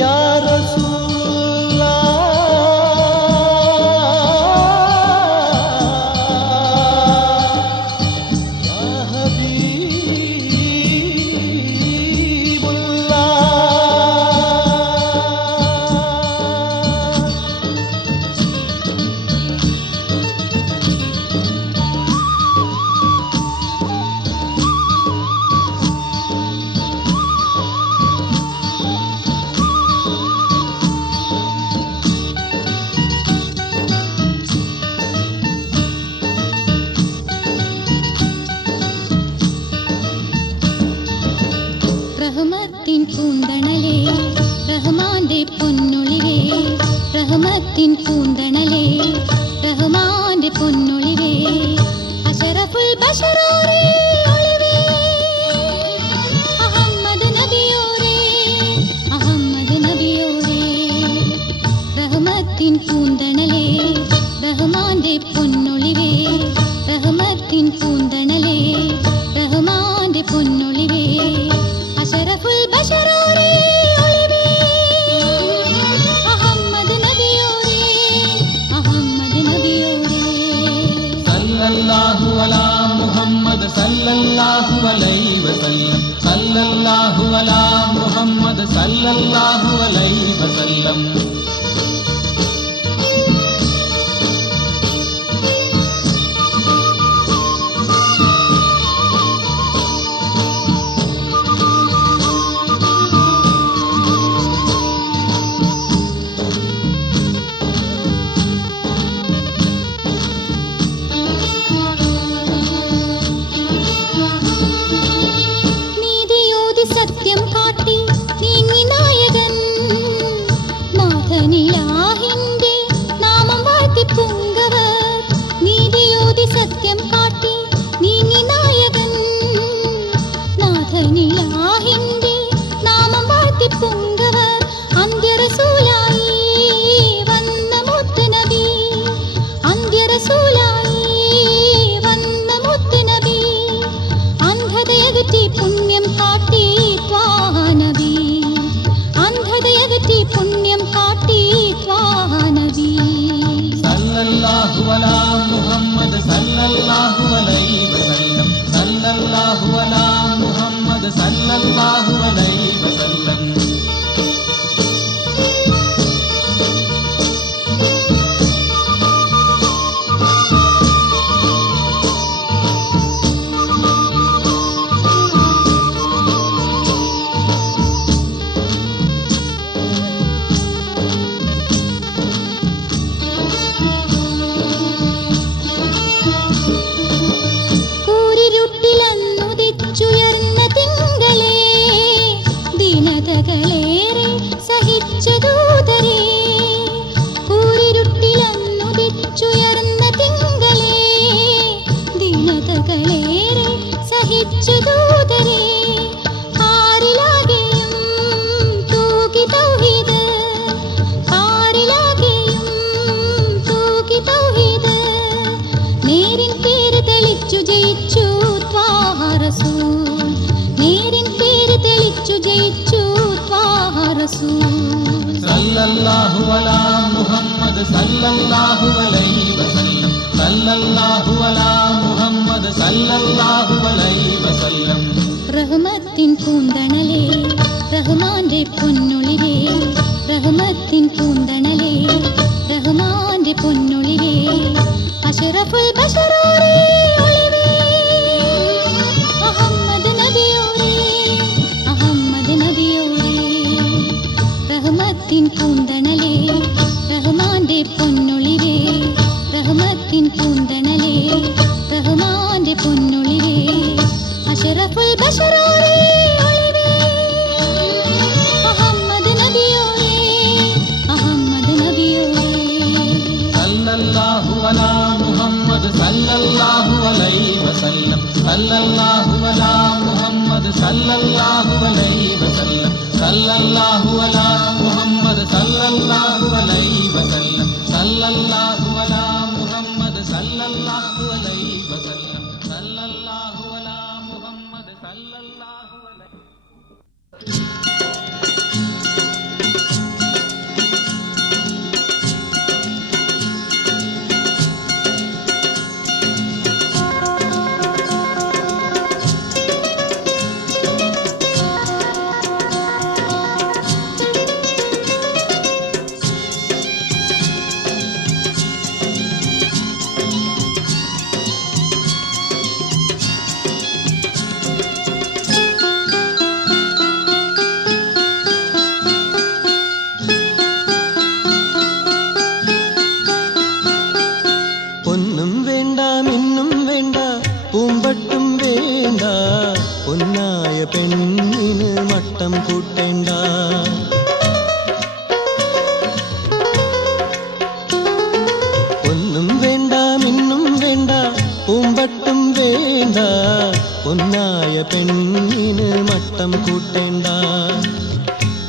या रसूलल्लाह या हबीबुल्लाह। റഹ്മത്തിൻ പൂന്തണലേ റഹ്മാന്റെ പൊന്നൊളിവേ, റഹ്മത്തിൻ പൂന്തണലേ റഹ്മാന്റെ പൊന്നൊളിവേ, അശറഫുൽ ബശറോരേ ഒളിവേ, അഹമ്മദ് നബിയോരേ, അഹമ്മദ് നബിയോരേ. റഹ്മത്തിൻ പൂന്തണലേ റഹ്മാന്റെ പൊന്നൊളിവേ, റഹ്മത്തിൻ പൂന്തണലേ റഹ്മാന്റെ പൊന്നൊളിവേ, അശറഫുൽ ബശറോരേ ഒളിവേ, അഹമ്മദ് നബിയോരേ, അഹമ്മദ് നബിയോരേ. സല്ലല്ലാഹു അലാ മുഹമ്മദ് സല്ലല്ലാഹു അലൈഹി വസല്ലം, സല്ലല്ലാഹു അലാ മുഹമ്മദ് സല്ലല്ലാഹു അലൈഹി വസല്ലം. നീതിയോതി സത്യം കാട്ടി നീങ്ങി നായകൻ, നാഥനിലാഹിന്റെ നാമം വാഴ്ത്തി പൂങ്കവർ. നീതിയോതി സത്യം കാട്ടി നീങ്ങി നായകൻ, നാഥനിലാഹിന്റെ നാമം വാഴ്ത്തി പൂങ്കവർ. അന്ത്യറസൂലായി വന്ന മുത്തുനബി, അന്ത്യറസൂലായി വന്ന മുത്തുനബി, അന്ധതയകറ്റി പുണ്യം കാട്ടി ത്വാഹ നബി, അന്ധതയകറ്റി പുണ്യം കാട്ടി ത്വാഹ നബി. സല്ലല്ലാഹു അലാ മുഹമ്മദ് സല്ലല്ലാഹു അലൈഹി വസല്ലം, സല്ലല്ലാഹു അലാ മുഹമ്മദ് സല്ലല്ലാഹു അലൈഹി വസല്ലം. കൂരിരുട്ടിലന്നുദിച്ചുയർന്ന തിങ്കളേ, ദീനതകളേറെ സഹിച്ച ദൂതരേ. കൂരിരുട്ടിലന്നുദിച്ചുയർന്ന തിങ്കളേ, ദീനതകളേറെ സഹിച്ച ദൂതരേ. ആരിലാകെയും തൂകി തൗഹീദ്, ആരിലാകെയും തൂകി തൗഹീദ്. നേരിൻ പേര് തെളിച്ചു ജയിച്ചു ത്വാഹ റസൂൽ, നേരിൻ പേര് തെളിച്ചു ജയിച്ചു ത്വാഹ റസൂൽ. സല്ലല്ലാഹു അലാ മുഹമ്മദ് സല്ലല്ലാഹു അലൈഹി വസല്ലം, സല്ലല്ലാഹു അലാ മുഹമ്മദ് സല്ലല്ലാഹു അലൈഹി വസല്ലം. റഹ്മത്തിൻ പൂന്തണലേ റഹ്മാന്റെ പൊന്നൊളിവേ, റഹ്മത്തിൻ പൂന്തണലേ റഹ്മാന്റെ പൊന്നൊളിവേ, അശറഫുൽ ബശറോരേ ഒളിവേ, അഹമ്മദ് നബിയോരേ, അഹമ്മദ് നബിയോരേ. റഹ്മത്തിൻ പൂന്തണലേ റഹ്മാന്റെ പൊന്നൊളിവേ, റഹ്മത്തിൻ പൂന്തണലേ റഹ്മാന്റെ പൊന്നൊളിവേ, അശറഫുൽ ബശറോരേ ഒളിവേ, അഹമ്മദ് നബിയോരേ, അഹമ്മദ് നബിയോരേ. സല്ലല്ലാഹു അലാ മുഹമ്മദ് സല്ലല്ലാഹു അലൈഹി വസല്ലം, സല്ലല്ലാഹു അലാ മുഹമ്മദ് സല്ലല്ലാഹു അലൈഹി വസല്ലം, സല്ലല്ലാഹു അലാ മുഹമ്മദ് സല്ലല്ലാഹു അലൈഹി വസല്ലം, സല്ലല്ലാഹു അലാ മുഹമ്മദ് സല്ലല്ലാഹു അലൈഹി വസല്ലം, സല്ലല്ലാഹു അലാ മുഹമ്മദ് സല്ലല്ലാഹു അലൈഹി. മട്ടം കൂട്ടേണ്ട. ഒന്നും വേണ്ട മിന്നും വേണ്ട പൂമ്പട്ടും വേണ്ട, പൊന്നായ പെണ്ണിന് മട്ടം കൂട്ടേണ്ട.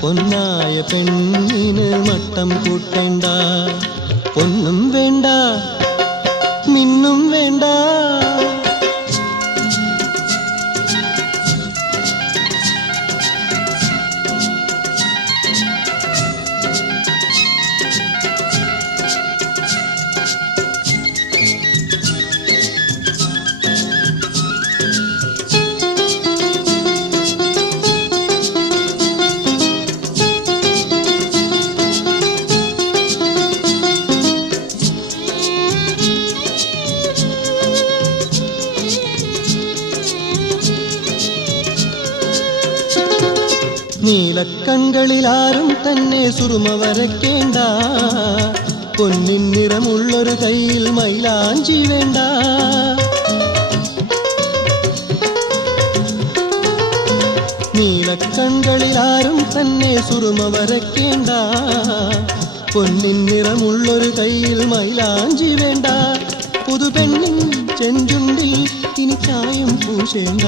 പൊന്നായ പെണ്ണിന് മട്ടം കൂട്ടേണ്ട. ഒന്നും വേണ്ട മിന്നും വേണ്ട. നീലക്കൺകളിലാരും തന്നെ സുറുമ വരയ്ക്കേണ്ട, പൊന്നിൻ നിറമുള്ളൊരു കയ്യിൽ മൈലാഞ്ചി വേണ്ട. നീലക്കൺകളിലാരും തന്നെ സുറുമ വരയ്ക്കേണ്ട, പൊന്നിൻ നിറമുള്ളൊരു കയ്യിൽ മൈലാഞ്ചി വേണ്ട. പുതുപെണ്ണിൻ ചെഞ്ചുണ്ടിൽ ഇനി ചായം പൂശേണ്ട,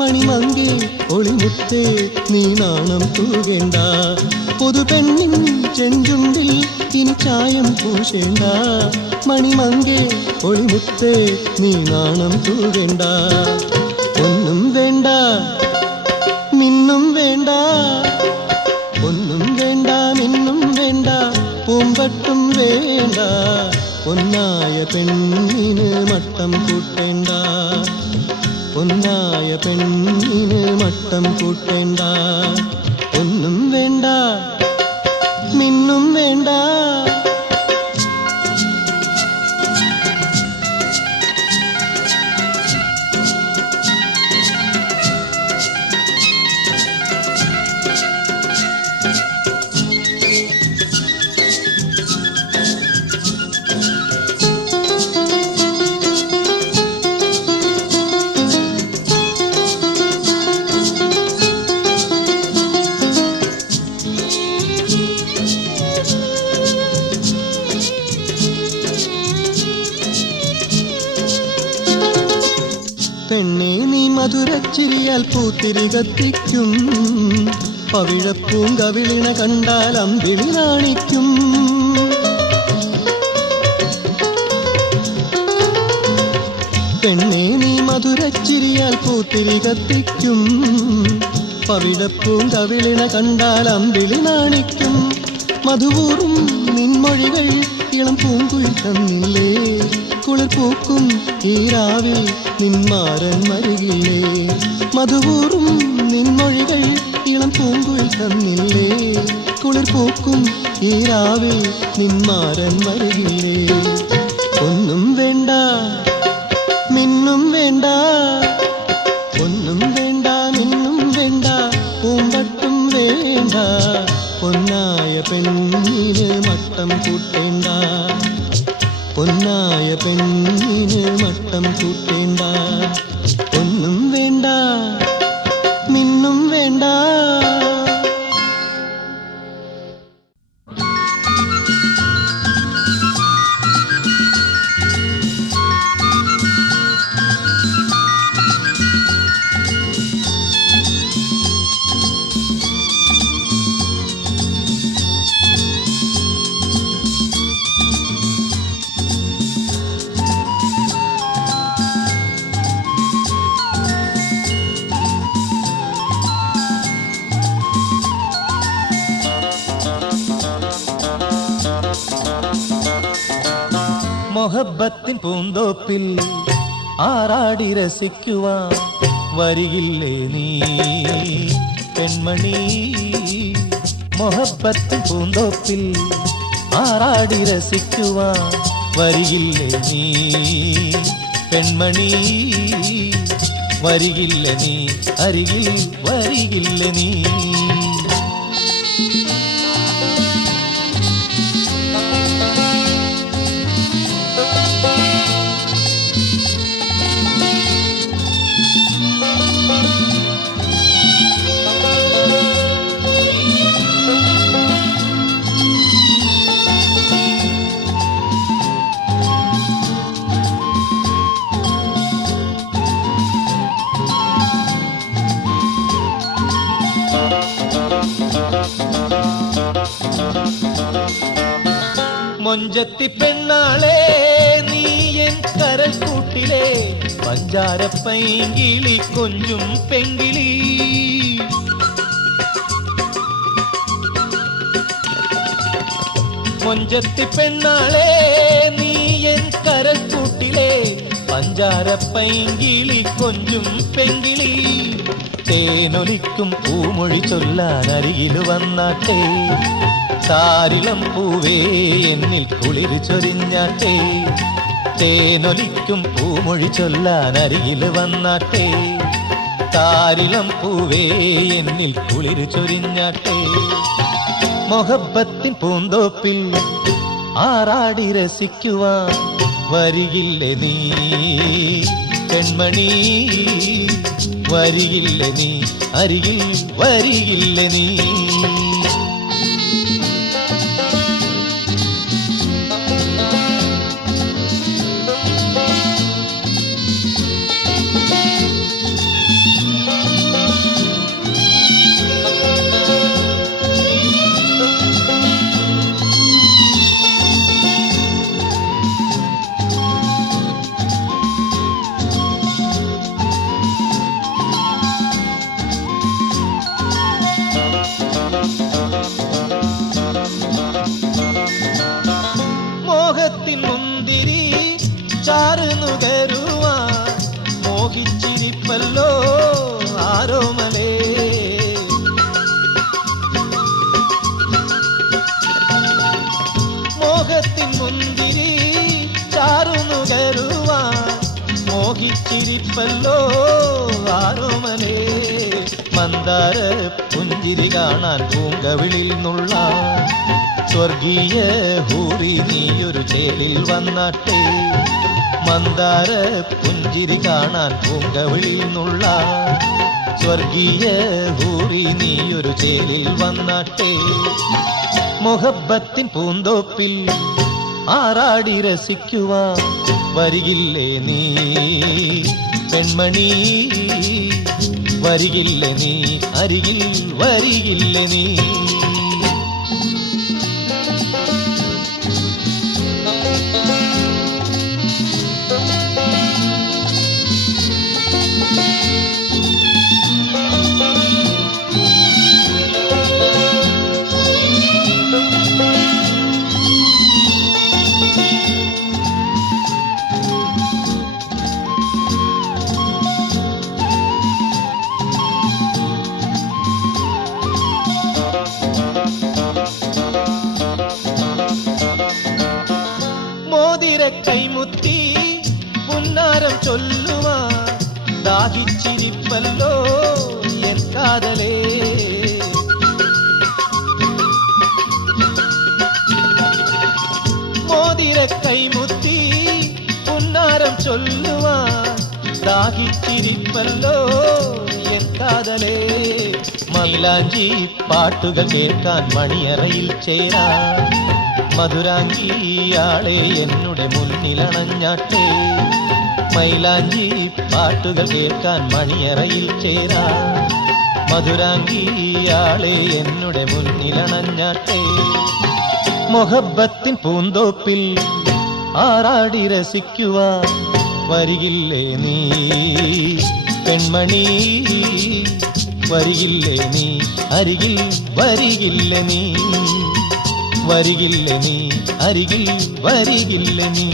മണിമങ്കേ ഒളിമുത്തേ നീ നാണം തൂകേണ്ട. പുതുപെണ്ണിൻ ചെഞ്ചുണ്ടിൽ ഇനി ചായം പൂശേണ്ട, മണിമങ്കേ ഒളിമുത്തേ നീ നാണം തൂകേണ്ട. ഒന്നും വേണ്ട മിന്നും വേണ്ട. ഒന്നും വേണ്ട മിന്നും വേണ്ട പൂമ്പട്ടും വേണ്ട, പൊന്നായ പെണ്ണിന് മട്ടം കൂട്ടേണ്ട. പൊന്നായ പെണ്ണിന് മട്ടം കൂട്ടേണ്ട. ഒന്നും വേണ്ട മിന്നും വേണ്ട. പെണ്ണേ നീ മധുരച്ചിരിയാൽ പൂത്തിരി കത്തിക്കും, പവിഴപ്പൂങ്കവിളിണ കണ്ടാൽ അമ്പിളി നാണിക്കും. പെണ്ണേ നീ മധുരച്ചിരിയാൽ പൂത്തിരി കത്തിക്കും, പവിഴപ്പൂങ്കവിളിണ കണ്ടാൽ അമ്പിളി നാണിക്കും. മധുവൂറും നിൻമൊഴികൾ ഇളം പൂങ്കുയിൽ തന്നില്ലേ, കുളിർ പൂക്കും ഈ രാവിൽ നിന്മാരൻ മരുകില്ലേ. മധുവൂറും നിൻമൊഴികൾ ഇളം പൂങ്കുയിൽ തന്നില്ലേ, കുളിർ പൂക്കും ഈ രാവിൽ നിന്മാരൻ മരുകില്ലേ. ഒന്നും വേണ്ട മിന്നും വേണ്ട. ഒന്നും വേണ്ട മിന്നും വേണ്ട പൂമ്പട്ടും വേണ്ട, പൊന്നായ പെണ്ണിന് മട്ടം കൂട്ടേണ്ട. പൊന്നായ പെണ്ണിന് മട്ടം കൂട്ടേണ്ട. ഒന്നും വേണ്ട മിന്നും വേണ്ട. മൊഹബത്തിൻ പൂന്തോപ്പിൽ ആറാടി രസിക്കുവാൻ വരികില്ലേ നീ പെൺമണി. മൊഹബത്തിൻ പൂന്തോപ്പിൽ ആറാടി രസിക്കുവാൻ വരികില്ലേ നീ പെൺമണി. വരികില്ല നീ അരികിൽ വരികില്ല നീ. മൊഞ്ചത്തി പെണ്ണാളെ നീ എൻ കരൽ കൂട്ടിലെ പഞ്ചാര പൈങ്കിളി കൊഞ്ചും പെങ്കിളി. മൊഞ്ചത്തി പെണ്ണാളെ നീ എൻ കരൽ കൂട്ടിലെ പഞ്ചാര പൈങ്കിളി കൊഞ്ചും പെങ്കിളി. തേനൊലിക്കും പൂമൊഴി ചൊല്ലാൻ അരികിൽ വന്നാട്ടെ, താരിളം പൂവേ എന്നിൽ കുളിര് ചൊരിഞ്ഞാട്ടെ. തേനൊലിക്കും പൂമൊഴി ചൊല്ലാൻ അരികിൽ വന്നാട്ടെ, താരിളം പൂവേ എന്നിൽ കുളിര് ചൊരിഞ്ഞാട്ടെ. മൊഹബത്തിൻ പൂന്തോപ്പിൽ ആറാടി രസിക്കുവാൻ വരികില്ലേ നീ പെൺമണി, വരികില്ലേ നീ, അരികിൽ വരികില്ലേ നീ. മോഹത്തിൻ മുന്തിരി ചാറ് നുകരുവാൻ മോഹിച്ചിരിപ്പല്ലോ ആരോമലേ. മോഹത്തിൻ മുന്തിരി ചാറ് നുകരുവാൻ മോഹിച്ചിരിപ്പല്ലോ ആരോമലേ. മന്ദാര പുഞ്ചിരി കാണാൻ പൂങ്കവിളിൽ നുള്ള സ്വർഗീയ ഹൂറി നീയൊരു ചേലിൽ വന്നാട്ടെ. മന്ദാര പുഞ്ചിരി കാണാൻ പൂങ്കവിളിൽ നിന്നുള്ള സ്വർഗീയ ഹൂറി നീയൊരു ചേലിൽ വന്നാട്ടെ. മൊഹബത്തിൻ പൂന്തോപ്പിൽ ആറാടി രസിക്കുവാൻ വരികില്ലേ നീ പെൺമണി, വരികില്ലേ നീ, അരികിൽ വരികില്ലേ നീ. കൈമുത്തി പുന്നാരം ചൊല്ലുവാൻ ദാഹിച്ചിരിപ്പല്ലോ എൻ കാതലേ. മോതിര കൈമുത്തി പുന്നാരം ചൊല്ലുവാൻ ദാഹിച്ചിരിപ്പല്ലോ എൻ കാതലേ. മൈലാഞ്ചി പാട്ടുകൾ കേൾക്കാൻ മണിയറയിൽ ചേരാൻ മധുരാംഗിയാളെ എന്നുടെ മുന്നിലണഞ്ഞാട്ടെ. മൈലാഞ്ചി പാട്ടുകൾ കേൾക്കാൻ മണിയറയിൽ ചേരാ മധുരാംഗിയാളെ എന്നുടെ മുന്നിലണഞ്ഞാട്ടെ. മൊഹബത്തിൻ പൂന്തോപ്പിൽ ആറാടി രസിക്കുവാൻ വരികില്ലേ നീ പെൺമണി, വരികില്ലേ നീ, അരികിൽ വരികില്ലേ നീ, വരികില്ലേ നീ, അരികിൽ വരികില്ലേ നീ.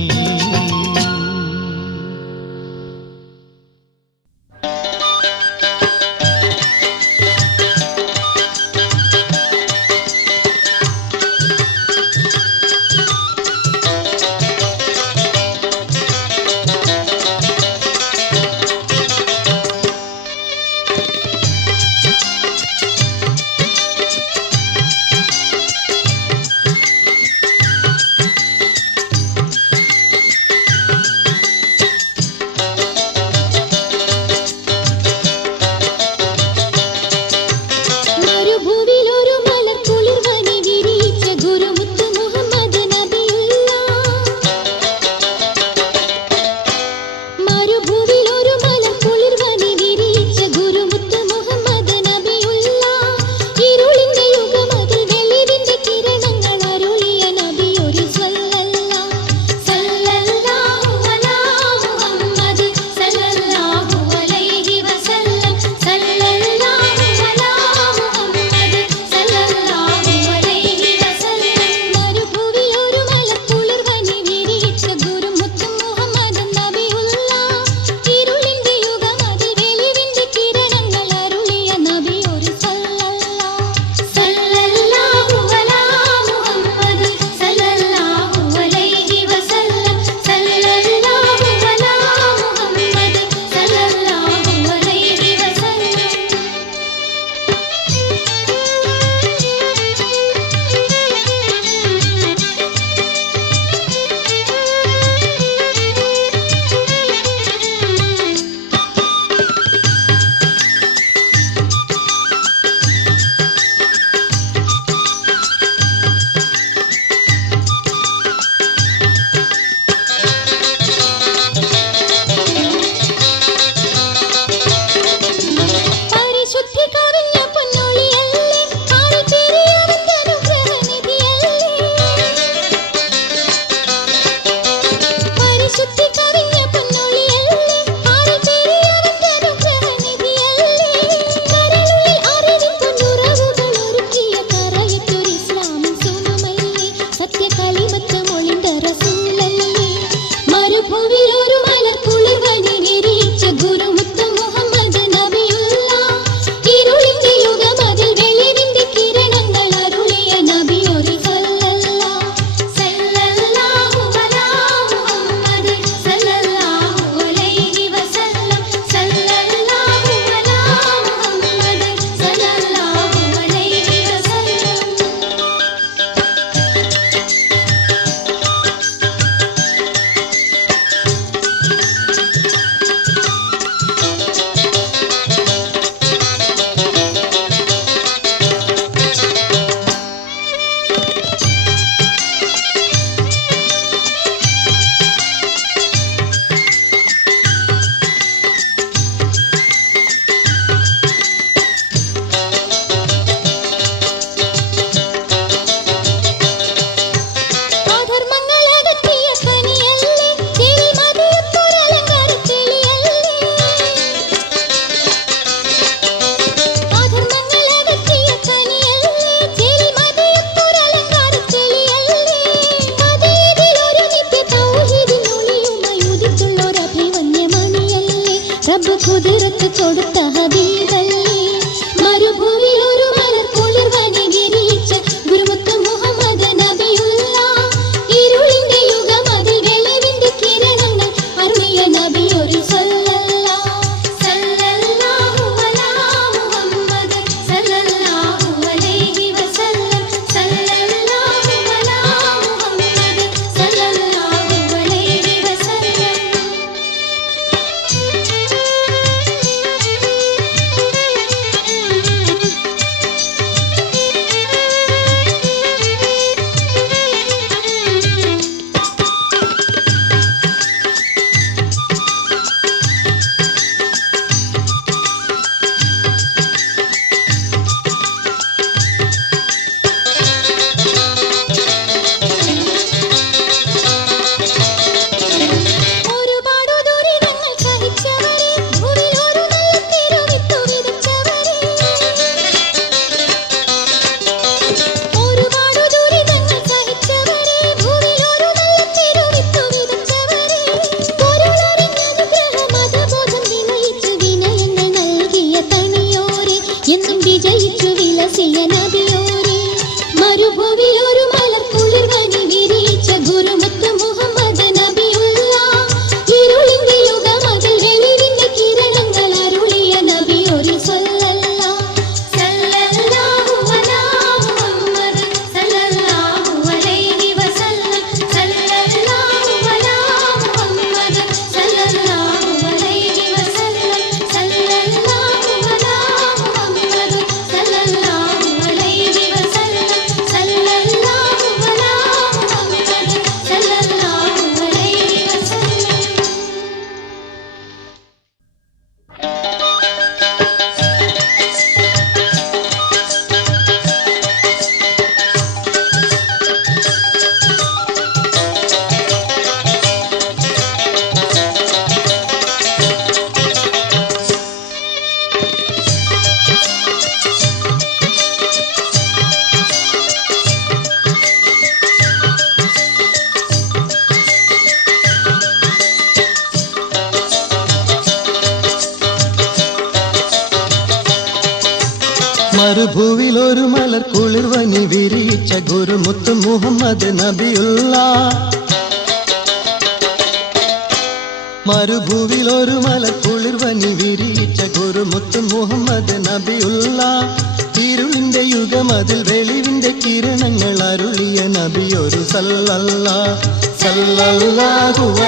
വീശിയ നബിയോരേ മരുഭൂവിൽ ഒരു മലർക്കുളിർ വനി വിരിയിച്ച ഗുരുമുത്ത് മുഹമ്മദ് നബിയുള്ള ഇരുളിന്റെ യുഗം അതിൽ വെളിവിന്റെ കിരണങ്ങൾ അരുളിയ നബിയോരേ സല്ലല്ലാഹു അലാ മുഹമ്മദ് സല്ലല്ലാഹു അലൈഹി വസല്ലം സല്ലല്ലാഹു അലാ മുഹമ്മദ് സല്ലല്ലാഹു അലൈഹി വസല്ലം സല്ലല്ലാഹു അലാ മുഹമ്മദ് സല്ലല്ലാഹു അലൈഹി വസല്ലം സല്ലല്ലാഹു അലാ മുഹമ്മദ് സല്ലല്ലാഹു അലൈഹി മരുഭൂവിൽ ഒരു മലർ കുളിർവനി വിരിയിച്ച ഗുരുമുത്ത് മുഹമ്മദ് നബിയുള്ള മരുഭൂവിൽ ഒരു മലർ കുളിർവനി വിരിയിച്ച ഗുരുമുത്ത് മുഹമ്മദ് നബിയുള്ള ഇരുളിന്റെ യുഗം അതിൽ വെളിവിന്റെ കിരണങ്ങൾ അരുളിയ നബിയൊരു സല്ലല്ലാഹു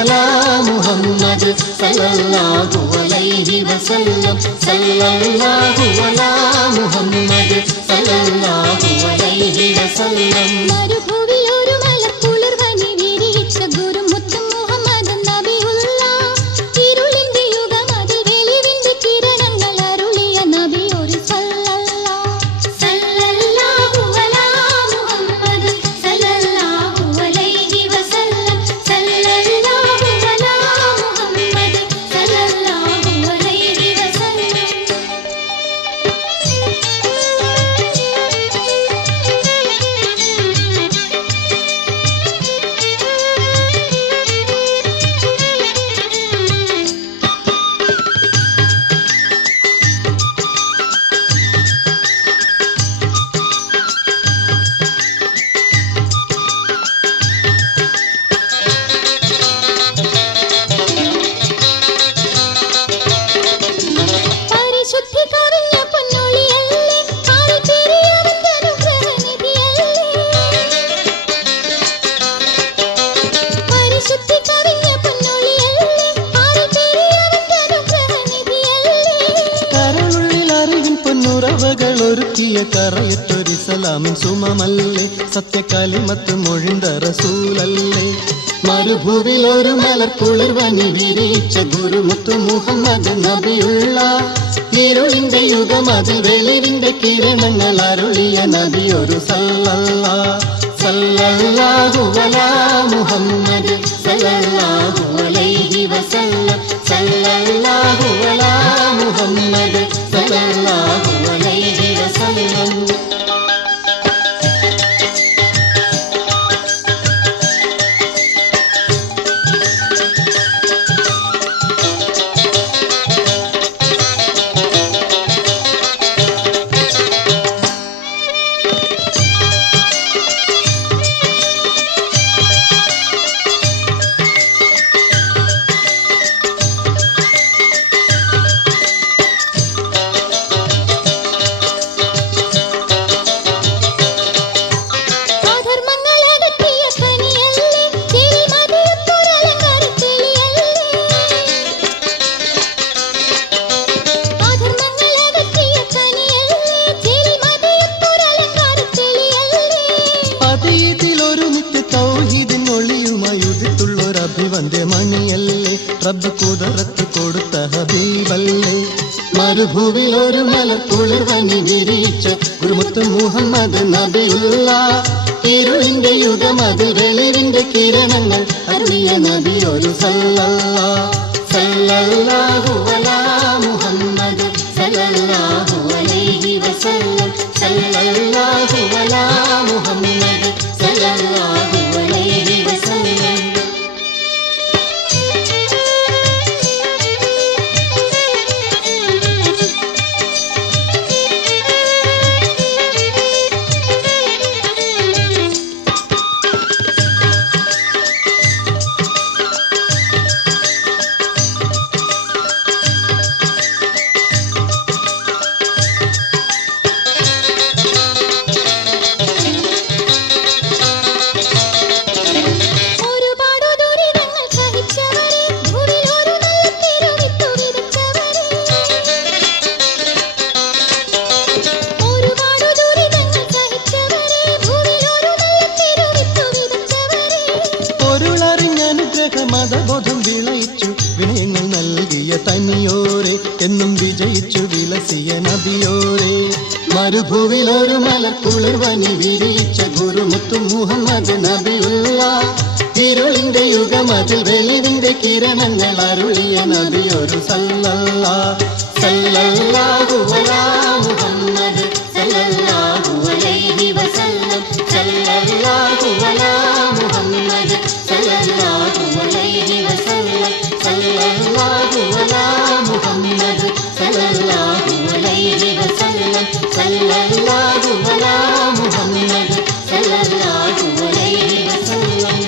അലാ മുഹമ്മദ് സല്ലല്ലാഹു അലൈഹി വസല്ലം സല്ലല്ലാഹു അലാ മുഹമ്മദ് സല്ലല്ലാഹു അലൈഹി വസല്ലം മരുഭൂവിൽ ഒരു മലർക്കുളിർ വനി വിരിയിച്ച ഗുരുമുത്ത് മുഹമ്മദ് നബിയുള്ള ഇരുളിന്റെ യുഗം അതിൽ വെളിവിന്റെ കിരണങ്ങൾ അരുളിയ നബിയൊരു സല്ലല്ലാഹു അലാ മുഹമ്മദ് സല്ലല്ലാഹു അലൈഹി വസല്ലം സല്ലല്ലാഹു അലാ മുഹമ്മദ് സല്ലല്ലാഹു അലൈഹി വസല്ലം പരിശുദ്ധി കവിഞ്ഞ പൊന്നൊളിയല്ലേ ആരിപ്പെരിയവന്റെ അനുഗ്രഹനിധിയല്ലേ പരിശുദ്ധി കവിഞ്ഞ പൊന്നൊളിയല്ലേ ആരിപ്പെരിയവന്റെ അനുഗ്രഹനിധിയല്ലേ കരളുള്ളിൽ അറിവിൻ പൊന്നുറവകൾ ഒരുക്കിയ കറയത്തൊരു സലാമിൻ സുമമല്ലേ സത്യകാലിമത്ത് മൊഴിന്ത റസൂലല്ലേ മരുഭൂവിൽ ഒരു മലർ കുളിർവനി വിരിയിച്ച ഗുരുമുത്ത് മുഹമ്മദ് നബിയുള്ള ഇരുളിന്റെ യുഗം അതിൽ വെളിവിന്റെ കിരണങ്ങൾ അരുളിയ നബിയൊരു സല്ലല്ലാഹു അലാ മുഹമ്മദ് സല്ലല്ലാഹു അലൈഹി വസല്ലം സല്ലല്ലാഹു അലാ മുഹമ്മദ് സല്ലല്ലാഹു അലൈഹി വസല്ലം അധർമ്മങ്ങളകറ്റിയ കനിയല്ലേ ചേരി മതിയൊത്തൊരലങ്കാരത്തെളിയല്ലേ അധർമ്മങ്ങളകറ്റിയ കനിയല്ലേ ചേരി മതിയൊത്തൊരലങ്കാരത്തെളിയല്ലേ പതിയതിലൊരു നിത്യ തൗഹീദിനൊളിയുമായി ഉദിത്തുള്ളൊരഭിവന്റെ മണിയല്ലേ റബ്ബ് കുതിരത്ത് കൊടുത്ത ഹബീബല്ലേ മരുഭൂവിൽ ഒരു മലർ കുളിർവനി വിരിയിച്ച ഗുരുമുത്ത് മുഹമ്മദ് നബിയുള്ള ഇരുളിന്റെ യുഗം അതിൽ വെളിവിന്റെ കിരണങ്ങൾ അരുളിയ നബിയൊരു സല്ലല്ലാഹു അലാ മുഹമ്മദ് സല്ലല്ലാഹു അലൈഹി വസല്ലം സല്ലല്ലാഹു അലാ മുഹമ്മദ് സല്ലല്ലാഹു അലൈഹി വസല്ലം മരുഭൂവിൽ ഒരു മലർക്കുളിർവനി വിരിയിച്ച ഗുരുമുത്തു മുഹമ്മദ് നബിയുള്ള ഇരുളിന്റെ യുഗമതിൽ വെളിവിന്റെ കിരണങ്ങൾ അരുളിയ നബിയൊരു സല്ലല്ലാഹു അലാ മുഹമ്മദ് സല്ലല്ലാഹു അലൈഹി വസല്ലം സല്ലല്ലാഹു അലാ മുഹമ്മദ് സല്ലല്ലാഹു അലൈഹി വസല്ലം സല്ലല്ലാഹു അലാ മുഹമ്മദ് സല്ലല്ലാഹു അലൈഹി വസല്ലം സല്ലല്ലാഹു അലാ മുഹമ്മദ് സല്ലല്ലാഹു അലൈഹി വസല്ലം.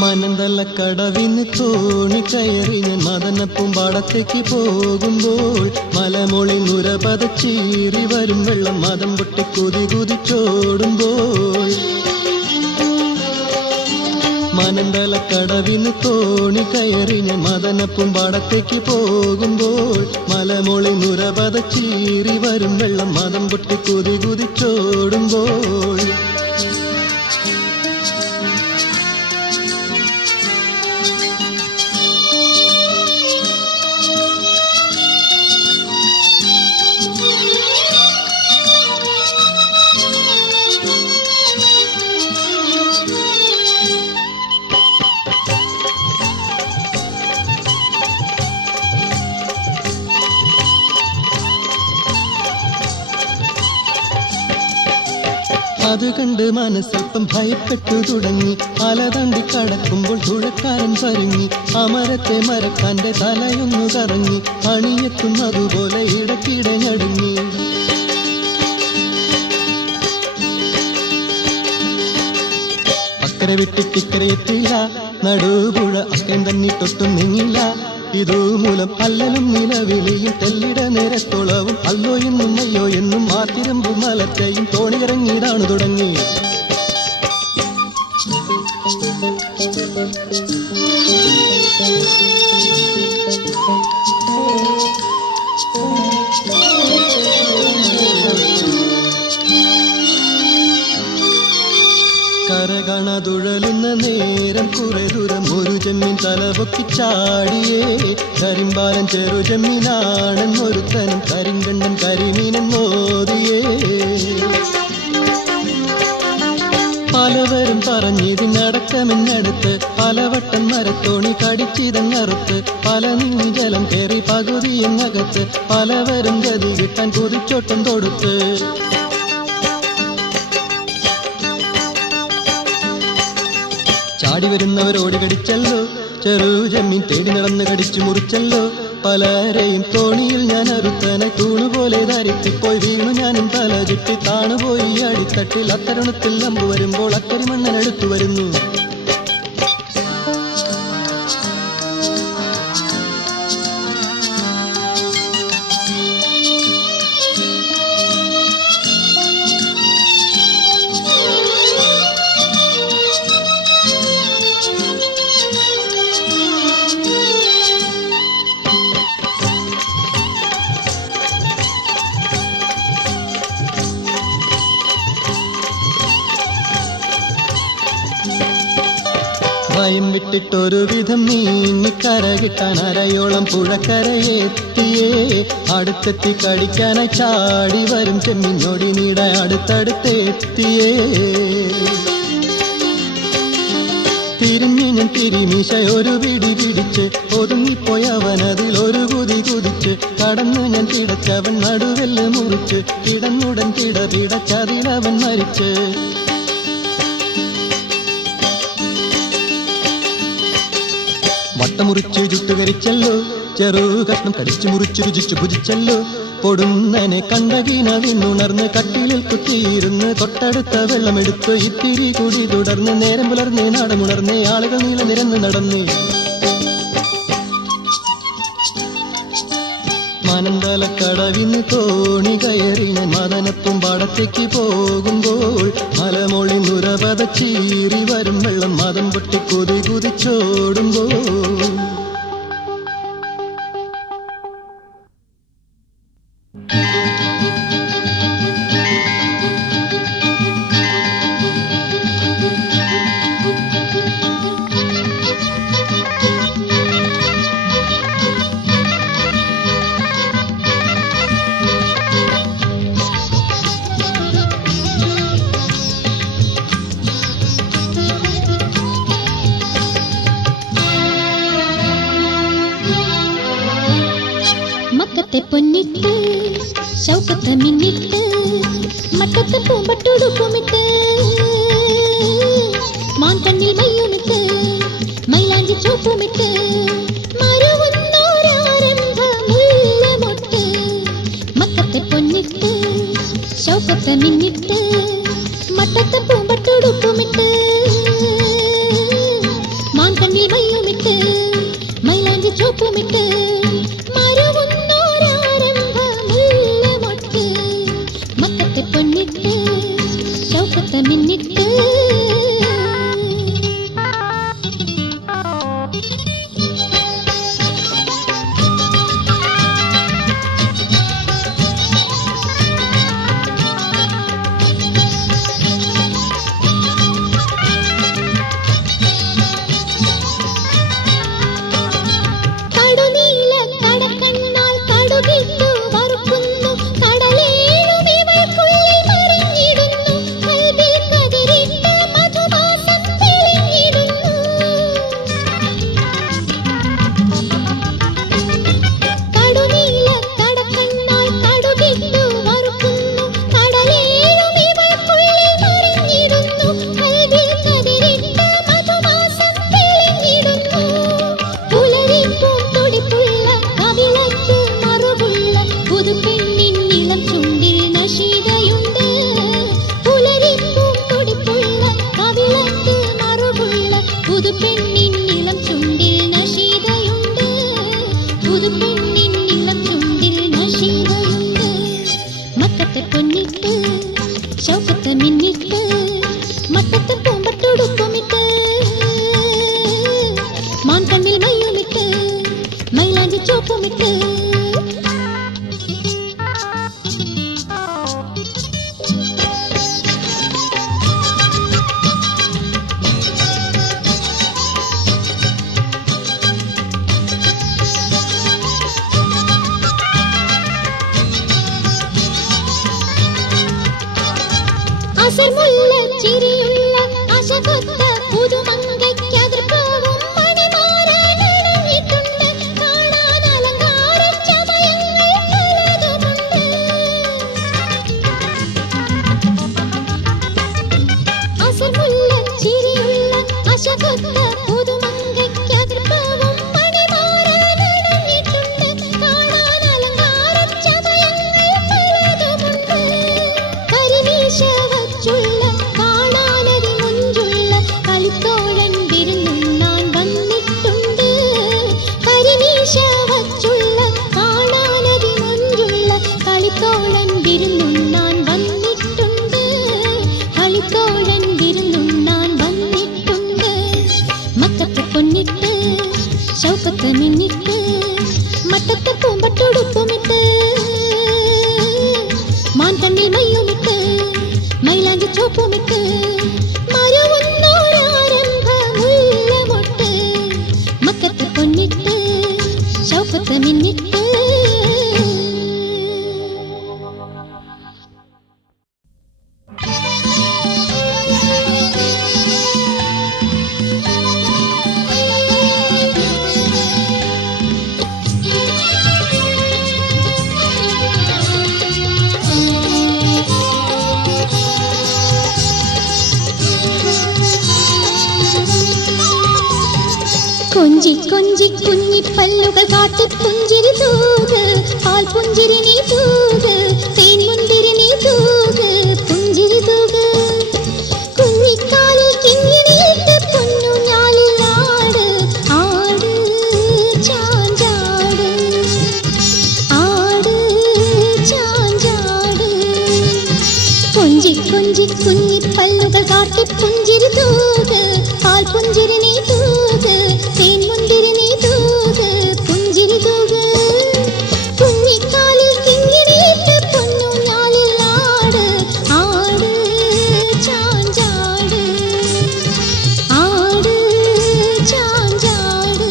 മനന്തലക്കടവിന് തോണി കയറി ഞാൻ മദനപ്പൂമ്പാടത്തേക്ക് പോകുമ്പോൾ മലമൊളി നുര പതച്ചീറി വരും വെള്ളം മദം പൊട്ടി കുതി കുതിച്ചോടുമ്പോൾ മനന്തലക്കടവിന് തോണി കയറി ഞാൻ മദനപ്പൂമ്പാടത്തേക്ക് പോകുമ്പോൾ മലമൊളി നുര പതച്ചീറി വരും വെള്ളം മദം പൊട്ടി കുതി കുതിച്ചോടുമ്പോൾ അത് കണ്ട് മനസ്സൽപ്പം ഭയപ്പെട്ടു തുടങ്ങി. അലതണ്ടി കടക്കുമ്പോൾ തുഴക്കാരൻ പരുങ്ങി. അമരത്തെ മരക്കാന്റെ തലയൊന്നു കറങ്ങി. അണിയെത്തുന്നതുപോലെ ഇടയ്ക്കിടെ ഞടുങ്ങി. അക്കരെ വിട്ടിട്ടിക്കരെ എത്തില്ല. നടുപുഴ അക്കൻ തന്നെ തൊട്ടും നീങ്ങില്ല. ഇതു മൂലം അല്ലലും നിലവിളിയും തെല്ലിട നേരത്തോളവും അല്ലോ എന്നും അയ്യോ എന്നും മാതിരമ്പും മലക്കയും തോണിയിറങ്ങിയിടാണു തുടങ്ങി. കരകണതുഴലുന്ന നേരം കുറെ ദൂരം ഒരു ചെമ്മീൻ തലപൊക്കി ചാടിയേ. കരിമ്പാലൻ ചെറു ചെമ്മീനാണെന്നൊരുത്തനും കരിങ്കണ്ണൻ കരിമീനെന്നോതിയേ. പലവരും പറഞ്ഞിതിനടക്കമെന്നടുത്ത് പലവട്ടം മരത്തോണി കടിച്ചിതങ്ങറുത്ത് പല നീ ജലം കയറി പകുതിയെന്നകത്ത് പലവരും ഗതി കിട്ടാൻ കുതിച്ചോട്ടം തൊടുത്ത്. ചാടി വരുന്നവരോടി കടിച്ചല്ലോ. ചെറു ചെമ്മീൻ തേടി നടന്ന് കടിച്ചു മുറിച്ചല്ലോ. പലരെയും തോണിയിൽ ഞാൻ അറുത്തനെ തൂണുപോലെ ധരിത്തിപ്പോയി വീണു ഞാനും തല ചുറ്റി താണുപോയി അടിത്തട്ടിൽ. അത്തരുണത്തിൽ അമ്പ് വരുമ്പോൾ അക്കരി മണ്ണനടുത്തു വരുന്നു. ഭയം വിട്ടിട്ടൊരു വിധം നീങ്ങിക്കര കിട്ടാൻ അരയോളം പുഴക്കരയെത്തിയേ. അടുത്തെത്തി കടിക്കാനായി ചാടി വരും ചെമ്മിനോടി നീട അടുത്തടുത്തെത്തിയേ. തിരിഞ്ഞിനും തിരിമീശ ഒരു പിടി പിടിച്ച് ഒതുങ്ങിപ്പോയവനതിൽ ഒരു കുതി കുതിച്ച് കടന്നു ഞാൻ തിടച്ചവൻ നടുവെല്ല് മുറിച്ച് കിടന്നുടൻ പിടച്ചതിലവൻ മരിച്ച്. വട്ടമുറിച്ച് ചുട്ടുകരിച്ചല്ലോ. ചെറു കഷ്ണം കടിച്ചു മുറിച്ച് രുചിച്ചു ഭുജിച്ചല്ലോ. പൊടുന്നനെ കണ്ടകീന വീണുണർന്ന് കട്ടിലിൽ കുത്തിയിരുന്ന് തൊട്ടടുത്ത വെള്ളമെടുത്ത് ഇത്തിരി കൂടി തുടർന്ന് നേരം പുലർന്നേ നാടമുണർന്നേ ആളുകൾ നീള നിരന്ന് നടന്നേ. മനന്തലക്കടവിന് തോണി കയറി ഞാൻ മദനപ്പൂമ്പാടത്തേക്ക് പോകുമ്പോൾ മലമൊളി നുര പതച്ചീറി വരും വെള്ളം മദം പൊട്ടി കുതി കുതിച്ചോടുമ്പോൾ. പൊന്നിട്ട് ശൗക്കത്ത് മിന്നിട്ട് മട്ടത്ത് പൂമ്പട്ടുടുപ്പുമിട്ട് മാൻ കണ്ണിൽ മയ്യുമിട്ട് മൈലാഞ്ചി ചോപ്പുമിട്ട് മരുവുന്നോരാരംഭ മുല്ലമൊട്ട് മക്കത്തെ പൊന്നിട്ട് ശൗക്കത്ത് മിന്നിട്ട് മട്ടത്ത് പൂമ്പട്ടുടുപ്പുമിട്ട് മാൻ കണ്ണിൽ മയ്യുമിട്ട് മൈലാഞ്ചി ചോപ്പുമിട്ട് മരുവുന്നോരാരംഭ മുല്ലമൊട്ട് മക്കത്തെ പൊന്നിട്ട് ശൗക്കത്ത് മിന്നിട്ട് കടുനീല കടക്കണ്ണാൽ കടുകിട്ടു വറുക്കുന്നു കടലേഴും ഇവൾക്കുള്ളിൽ മറിഞ്ഞിടുന്നു കൽവിൽ കതിരിട്ട് മധുമാസം തെളിഞ്ഞിടുന്നു കടുനീല കടക്കണ്ണാൽ കടുകിട്ടു വറുക്കുന്നു കടലേഴും ഇവൾക്കുള്ളിൽ മറിഞ്ഞിടുന്നു കൽവിൽ കതിരിട്ട് മധുമാസം തെളിഞ്ഞിടുന്നു പുലരിപ്പൂത്തുടിപ്പുള്ള കവിളത്ത് മറുകുള്ള പുതുപെണ്ണിൻ ഇളം ചുണ്ടിൽ നശീതയുണ്ട് പുലരിപ്പൂത്തുടിപ്പുള്ള കവിളത്ത് മറുകുള്ള പുതുപെണ്ണിൻ ഇളം ചുണ്ടിൽ നശീതയുണ്ട് പുതുപെണ്ണിൻ ഇളം ചുണ്ടിൽ നശീതയുണ്ട് മക്കത്തെ പൊന്നിട്ട് ശൗക്കത്ത് മിന്നിട്ട് മട്ടത്തെ പൂമ്പട്ടുടുപ്പുമിട്ട് മാൻ കണ്ണിൽ മയ്യുമിട്ട് മൈലാഞ്ചി ചോപ്പുമിട്ട് അസർമുള്ള ചിരിയുള്ള അശകൊത്ത പുതുമങ്കയ്ക്കതിർപ്പവും മണിമാറാനണിഞ്ഞിട്ടുണ്ട് കാണാൻ അലങ്കാര ചമയങ്ങൾ പലതുമുണ്ട് അസർമുള്ള ചിരിയുള്ള അശകൊത്ത പുതുമങ്കയ്ക്കതിർപ്പവും മണിമാറാനണിഞ്ഞിട്ടുണ്ട് കാണാൻ അലങ്കാര ചമയങ്ങൾ പലതുമുണ്ട് കരിമീശ വച്ചുള്ള കാണാനതി മുഞ്ചുള്ള കളിത്തോഴൻ വിരുന്നുണ്ണാൻ വന്നിട്ടുണ്ട് കരിമീശ വച്ചുള്ള കാണാനതി മുഞ്ചുള്ള കളിത്തോഴൻ വിരുന്നുണ്ണാൻ വന്നിട്ടുണ്ട് കളിത്തോഴൻ വിരുന്നുണ്ണാൻ വന്നിട്ടുണ്ട് മക്കത്തെ പൊന്നിട്ട് ശൗക്കത്ത് മിന്നിട്ട് മട്ടത്തെ പൂമ്പട്ടുടുപ്പുമിട്ട് മാൻ കണ്ണിൽ മയ്യുമിട്ട് മൈലാഞ്ചി ചോപ്പുമിട്ട് മരുവുന്നോരാരംഭ മുല്ലമൊട്ട് മക്കത്തെ പൊന്നിട്ട് ശൗക്കത്ത് മിന്നിട്ട് കൊഞ്ചി കൊഞ്ചി കുഞ്ഞിപ്പല്ലുകൾ കാട്ടി പുഞ്ചിരി തൂക് പാൽ പുഞ്ചിരി നീ തൂക് തേൻ മുന്തിരി നീ തൂക് പുഞ്ചിരി തൂക് കുഞ്ഞിക്കാലിൽ കിങ്ങിണിയിട്ട് പൊന്നു ഞാലിൽ ആട് ആട് ചാഞ്ചാട് ആട് ചാഞ്ചാട് കൊഞ്ചി കൊഞ്ചി കുഞ്ഞിപ്പല്ലുകൾ കാട്ടി പുഞ്ചിരി തൂക് പാൽ പുഞ്ചിരി നീ തൂക് തേൻ മുന്തിരി നീ തൂക് പുഞ്ചിരി തൂക് കുഞ്ഞിക്കാലിൽ കിങ്ങിണിയിട്ട് പൊന്നു ഞാലിൽ ആട് ആട് ചാഞ്ചാട് ആട് ചാഞ്ചാട്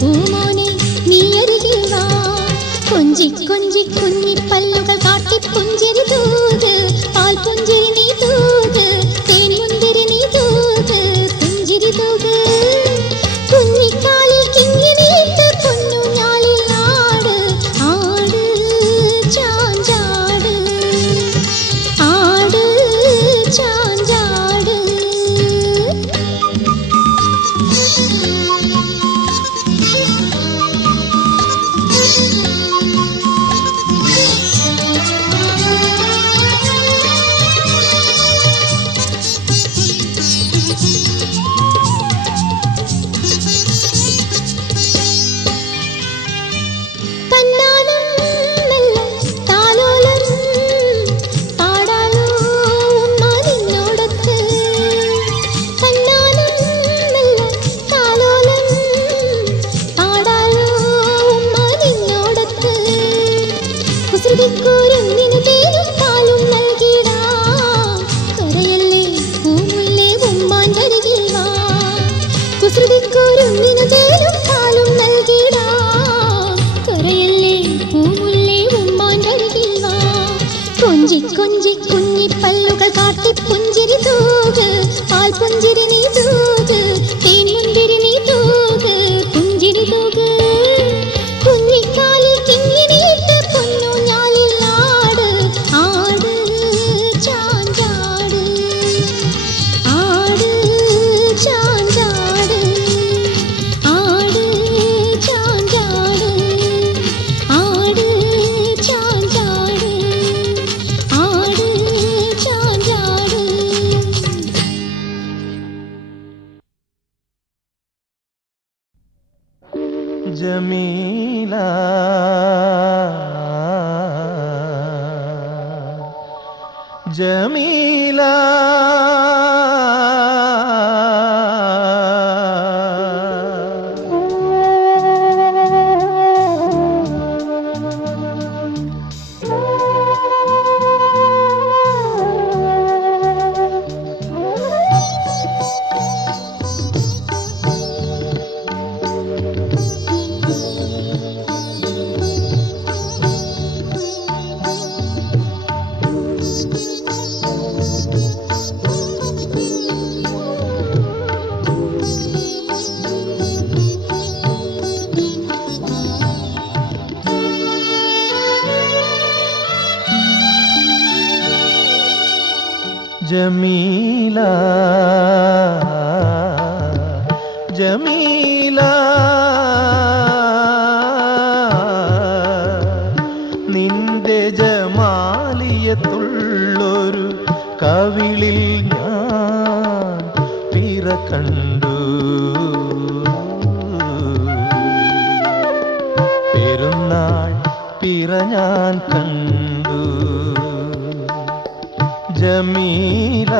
പൂമോനെ നീ അരികിൽ വാ. കൊഞ്ചി കൊഞ്ചി കുഞ്ഞിപ്പല്ലുകൾ കാട്ടി പുഞ്ചിരി തൂക്, പാൽ പുഞ്ചിരി നീ തൂക്, തേൻ മുന്തിരി നീ തൂക്, പുഞ്ചിരി തൂക്. കുഞ്ഞിക്കാലിൽ കിങ്ങിണിയിട്ട് പൊന്നൂഞ്ഞാലിൽ ആട്, ആട് ചാഞ്ചാട്, ആട് ചാഞ്ചാട്. തന്നാനം മെല്ലെ താലോലം പാടാലോ ഉമ്മ നിന്നോടൊത്ത്. തന്നാനം മെല്ലെ താലോലം പാടാലോ ഉമ്മ നിന്നോടൊത്ത്. കുസൃതിക്കൂരുന്നിന് തേനും പാലും നൽകിടാം, കരയല്ലേ പൂമുല്ലേ ഉമ്മാൻ്റെ അരികിൽ വാ. കുസൃതിക്കൂരുന്നിന് തേനും പാലും നൽകിടാം, കരയല്ലേ പൂമുല്ലേ ഉമ്മാൻ്റെ അരികിൽ വാ. കൊഞ്ചി കൊഞ്ചി കുഞ്ഞിപ്പല്ലുകൾ കാട്ടി പുഞ്ചിരി തൂക്, പാൽ പുഞ്ചിരി നീ തൂക്, തേൻ മുന്തിരി നീ തൂക്, പുഞ്ചിരി തൂക്. കുഞ്ഞിക്കാലിൽ കിങ്ങിണിയിട്ട് പൊന്നൂഞ്ഞാലിൽ ആട്, ആട് ചാഞ്ചാട്, ആട് ചാഞ്ചാട്, ആട് ചാഞ്ചാട്, ആട് ചാഞ്ചാട്, ആട് ചാഞ്ചാട്. ജമീല ജമീല ജമീല ജമീല നിന്റെ ജമാലിയത്തുള്ളൊരു കവിളിൽ ഞാൻ പിറ കണ്ടു. പെരുന്നാൾ പിറ ഞാൻ കണ്ടു. ജമീല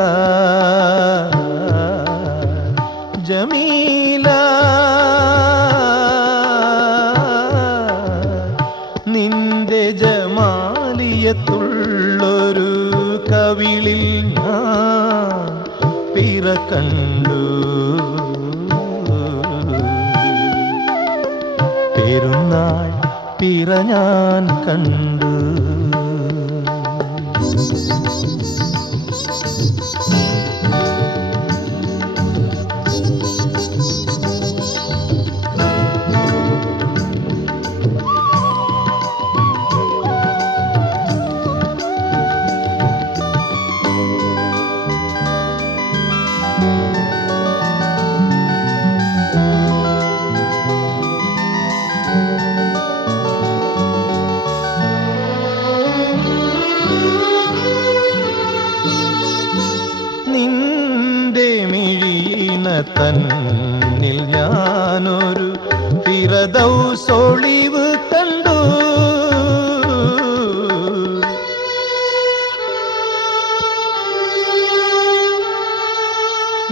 ജമീല നിന്റെ ജമാലിയത്തുള്ളൊരു കവിളിൽ ഞാൻ പിറ കണ്ടു. പെരുന്നാൾ പിറ ഞാൻ കണ്ടു. തന്നിൽ ഞാനൊരു ഫിറദൗസൊളിവ് കണ്ടു.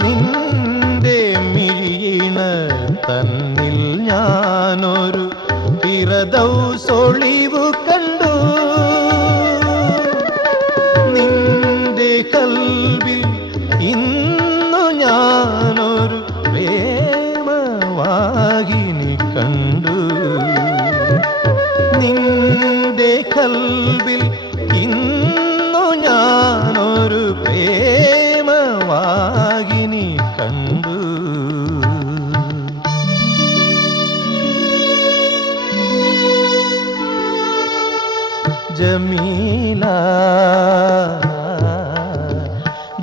നിന്റെ മിഴിയിണ തന്നിൽ ഞാനൊരു ഫിറദൗസൊളിവ് കണ്ടു. നിന്റെ കൽവിൽ ഇന്നു ഞാനൊരു പ്രേമവാഹിനി കണ്ടു. ജമീല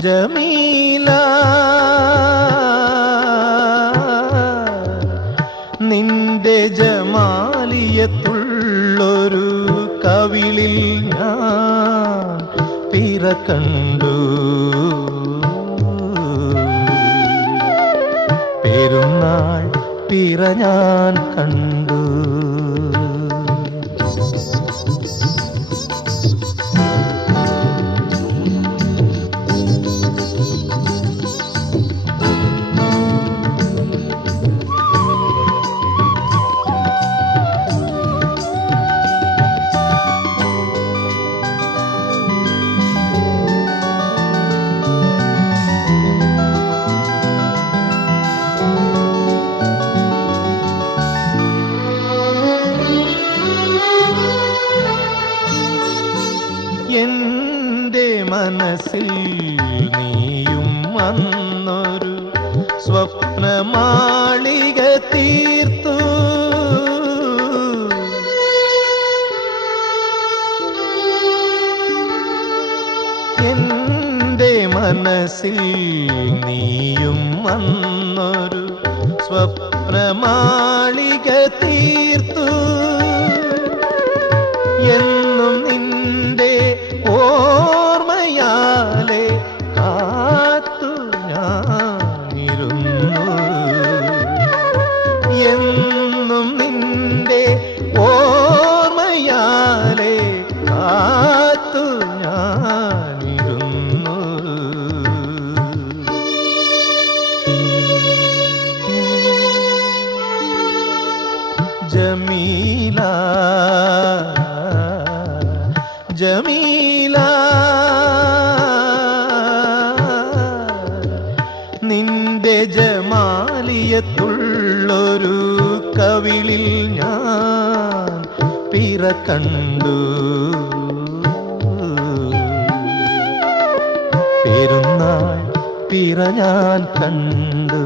ജമീല നിന്റെ ജമാലിയത്തുള്ളൊരു കവിളിൽ ഞാൻ പിറ കണ്ടു പെരുന്നാൾ പിറ ഞാൻ കണ്ടു എന്റെ മനസ്സിൽ നീയും വന്നൊരു സ്വപ്നമാളിക തീർത്തു എന്റെ മനസ്സിൽ നീയും വന്നൊരു സ്വപ്നമാളിക തീർത്തു എന്നും നിന്റെ ഓർമ്മയാലെ കാത്തു ഞാനിരുന്നു എന്നും നിന്റെ ഓർമ്മയാലെ കാത്തു ഞാനിരുന്നു ജമീല ജമീല നിന്റെ ജമാലിയത്തുള്ളൊരു കവിളിൽ ഞാൻ പിറ കണ്ടു പെരുന്നാൾ പിറ ഞാൻ കണ്ടു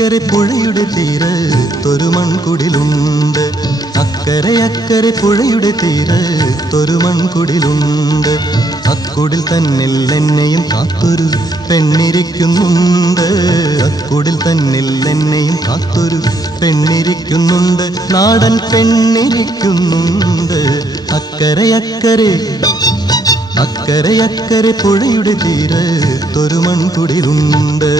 അക്കരെ പുഴയുടെ തീരത്തൊരു മൺകുടിലുണ്ട് അക്കരെ പുഴയുടെ തീരത്തൊരു മൺകുടിലുണ്ട് അക്കുടിൽ തന്നിൽ എന്നെയും കാത്തൊരു പെണ്ണിരിക്കുന്നുണ്ട് അക്കുടിൽ തന്നിൽ എന്നെയും കാത്തൊരു പെണ്ണിരിക്കുന്നുണ്ട് നാടൻ പെണ്ണിരിക്കുന്നുണ്ട് അക്കരെ പുഴയുടെ തീരത്തൊരു മൺകുടിലുണ്ട്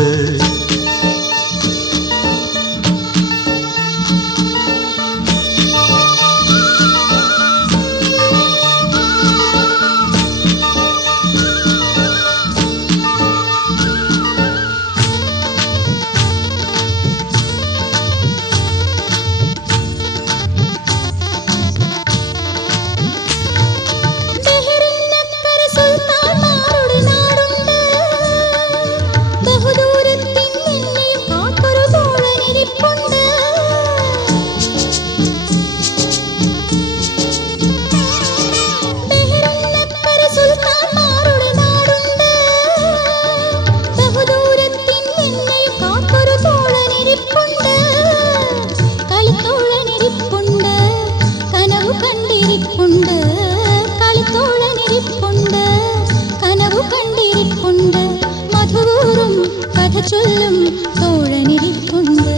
ചൊല്ലും തോഴനിരിപ്പുണ്ട്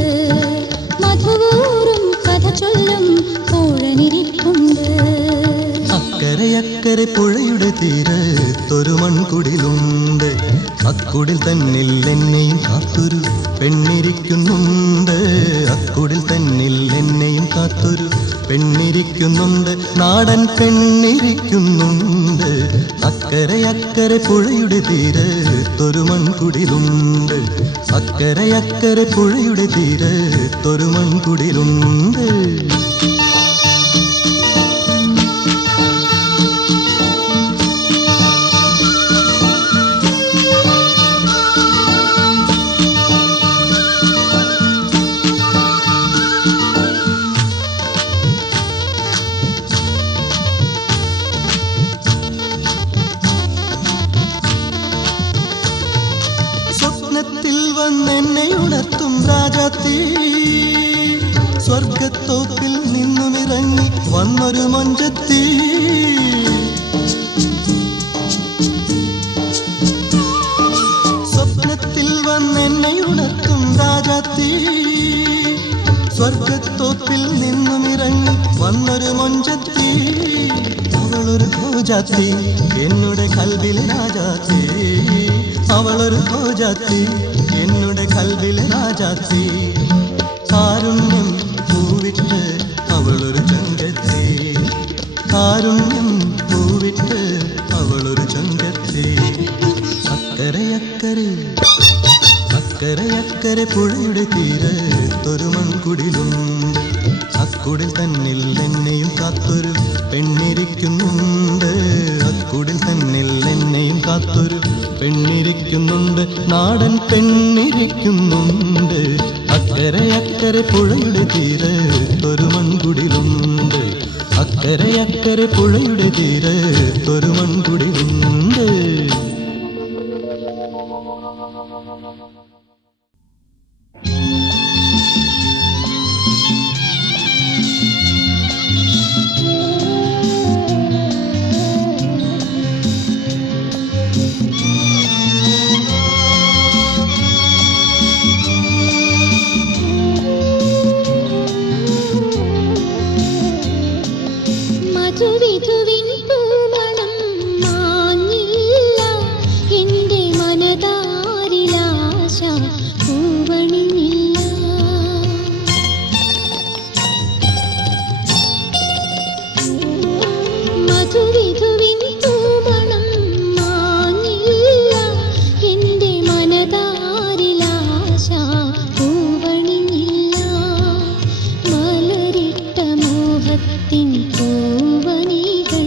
മധുവൂറും കഥ ചൊല്ലും തോഴനിരിപ്പുണ്ട് അക്കരെ പുഴയുടെ തീരത്തൊരു മൺകുടിലുണ്ട് അക്കുടിൽ തന്നിൽ എന്നെയും കാത്തൊരു പെണ്ണിരിക്കുന്നുണ്ട് അക്കുടിൽ തന്നിൽ എന്നെയും കാത്തൊരു പെണ്ണിരിക്കുന്നുണ്ട് നാടൻ പെണ്ണിരിക്കുന്നുണ്ട് അക്കരെ പുഴയുടെ തീരത്തൊരു മൺകുടിലുണ്ട് അക്കരെ പുഴയുടെ തീരത്തൊരു മൺകുടിലുണ്ട് രാജാത്തി സ്വർഗത്തോപ്പിൽ നിന്നുമിറങ്ങി വന്നൊരു മൊഞ്ചത്തി സ്വപ്നത്തിൽ വന്നെന്നെ ഉണർത്തും രാജാത്തി സ്വർഗത്തോപ്പിൽ നിന്നുമിറങ്ങി വന്നൊരു മൊഞ്ചത്തി അവളൊരു ഭോജാത്തി എന്നുടെ കൽവിലെ രാജാത്തി അവളൊരു ഭോജാത്തി എന്നുടെ കൽവിലെ രാജാത്തി കാരുണ്യം പൂവിട്ട് അവളൊരു ചങ്കത്തി കാരുണ്യം പൂവിട്ട് അവളൊരു ചങ്കത്തി അക്കരെ അക്കരെ പുഴയുടെ തീരത്തൊരു മൺകുടിലുണ്ട് അക്കുടിൽ തന്നിൽ എന്നെയും കാത്തൊരു പെണ്ണിരിക്കുന്നുണ്ട് അക്കുടിൽ തന്നിൽ എന്നെയും കാത്തൊരു പെണ്ണിരിക്കുന്നുണ്ട് നാടൻ പെണ്ണിരിക്കുന്നുണ്ട് അക്കരെ പുഴയുടെ തീരത്തൊരു മൺകുടിലുണ്ട് അക്കരെ പുഴയുടെ തീരത്തൊരു മൺകുടിലുണ്ട് മധുവിധുവിൻ പൂമണം മാഞ്ഞില്ല എൻ്റെ മനതാരിലാശ പൂവണിഞ്ഞില്ല മധുവിധുവിൻ പൂമണം മാഞ്ഞില്ല എൻ്റെ മനതാരിലാശ പൂവണിഞ്ഞില്ല മലരിട്ട മോഹത്തിൻ പൂവനികൾ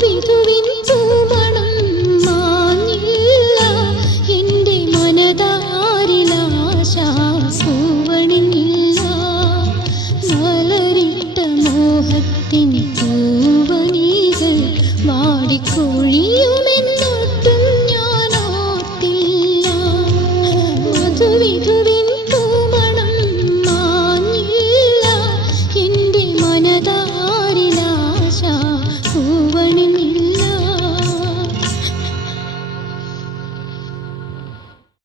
പൂവിൽ